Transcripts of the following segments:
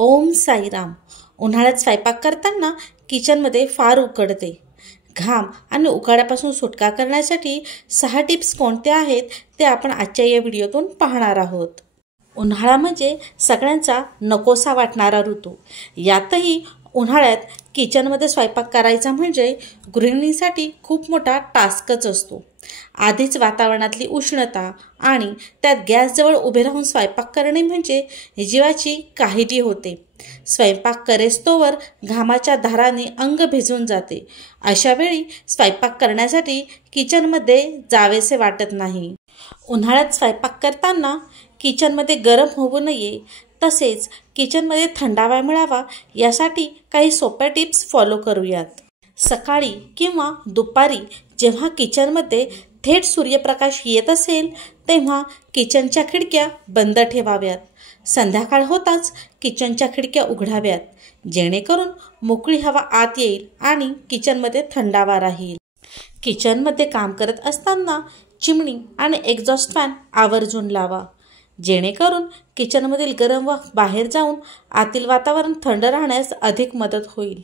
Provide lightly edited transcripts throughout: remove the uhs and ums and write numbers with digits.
ओम साईराम. उन्हाळ्यात स्वयंपाक करताना किचनमध्ये फार उकडते. घाम आणि उकाड्यापासून सुटका करण्यासाठी 6 टिप्स कोणत्या आहेत ते आपण आजच्या या व्हिडिओतून पाहणार आहोत. उन्हाळा म्हणजे सगळ्यांचा नकोसा वाटणारा ऋतू. यातही उन्हाळ्यात किचनमध्ये स्वयंपाक करायचा म्हणजे गृहिणींसाठी खूप मोठा टास्कच असतो. आधीच वातावरणातली उष्णता आणि त्यात गॅसजवळ उभे राहून स्वयंपाक करणे म्हणजे जीवाची काहिली होते. स्वयंपाक करेस्तोवर घामाच्या धाराने अंग भिजून जाते. अशा वेळी स्वयंपाक करण्यासाठी किचनमध्ये जावेसे वाटत नाही. उन्हाळ्यात स्वयंपाक करताना किचनमध्ये गरम होऊ नये, तसेच किचनमध्ये थंडावा मिळावा यासाठी काही सोप्या टिप्स फॉलो करूयात. सकाळी किंवा दुपारी जेव्हा किचनमध्ये थेट सूर्यप्रकाश येत असेल तेव्हा किचनच्या खिडक्या बंद ठेवाव्यात. संध्याकाळ होताच किचनच्या खिडक्या उघडाव्यात, जेणेकरून मोकळी हवा आत येईल आणि किचनमध्ये थंडावा राहील. किचनमध्ये काम करत असताना चिमणी आणि एक्झॉस्ट फॅन आवर्जून लावा, जेणेकरून किचनमधील गरम वाफ बाहेर जाऊन आतील वातावरण थंड राहण्यास अधिक मदत होईल.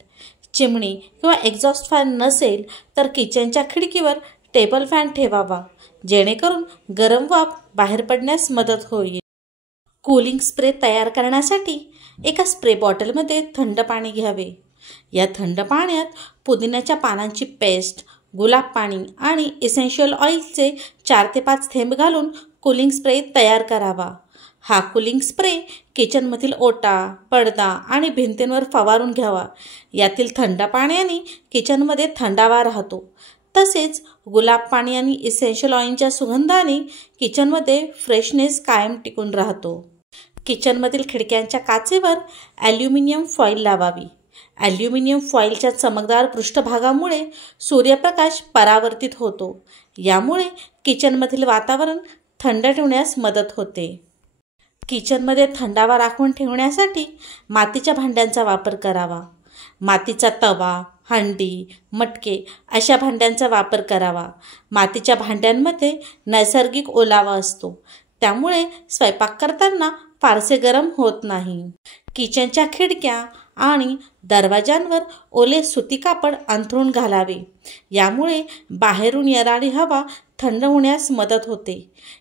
चिमणी किंवा एक्झॉस्ट फॅन नसेल तर किचनच्या खिडकीवर टेबल फॅन ठेवावा, जेणेकरून गरम वाफ बाहेर पडण्यास मदत होईल. कूलिंग स्प्रे तयार करण्यासाठी एका स्प्रे बॉटलमध्ये थंड पाणी घ्यावे. या थंड पाण्यात पुदिन्याच्या पानांची पेस्ट, गुलाब पाणी आणि इसेन्शियल ऑइलचे 4 ते 5 थेंब घालून कूलिंग स्प्रे तयार करावा. हा कूलिंग स्प्रे किचनमधील ओटा, पडदा आणि भिंतींवर फवारून घ्यावा. यातील थंड पाण्याने किचनमध्ये थंडावा राहतो. तसेच गुलाब पाणी आणि इसेन्शियल ऑइलच्या सुगंधाने किचनमध्ये फ्रेशनेस कायम टिकून राहतो. किचनमधील खिडक्यांच्या काचेवर ॲल्युमिनियम फॉईल लावावी. ॲल्युमिनियम फॉईलच्या चमकदार पृष्ठभागामुळे सूर्यप्रकाश परावर्तित होतो. यामुळे किचनमधील वातावरण थंड ठेवण्यास मदत होते. किचनमध्ये थंडावा राखून ठेवण्यासाठी मातीच्या भांड्यांचा वापर करावा. मातीचा तवा, हंडी, मटके अशा भांड्यांचा वापर करावा. मातीच्या भांड्यांमध्ये नैसर्गिक ओलावा असतो, त्यामुळे स्वयंपाक करताना फारसे गरम होत नाही. किचनच्या खिडक्या आणि दरवाजांवर ओले सुती कापड अंथरून घालावे. यामुळे बाहेरून येणारी हवा थंड होण्यास मदत होते.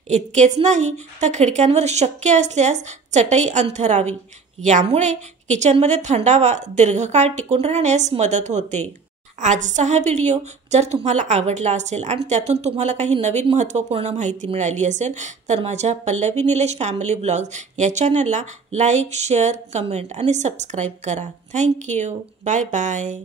इतकेच नाही तर खिडक्यांवर शक्य असल्यास चटई अंथरावी. यामुळे किचनमध्ये थंडावा दीर्घकाळ टिकून राहण्यास मदत होते. आजचा हा व्हिडिओ जर तुम्हाला आवडला असेल आणि त्यातून तुम्हाला काही नवीन महत्त्वपूर्ण माहिती मिळाली असेल तर माझ्या पल्लवी निलेश फॅमिली व्लॉग्स या चॅनलला लाईक, शेअर, कमेंट आणि सबस्क्राईब करा. थँक्यू. Bye bye.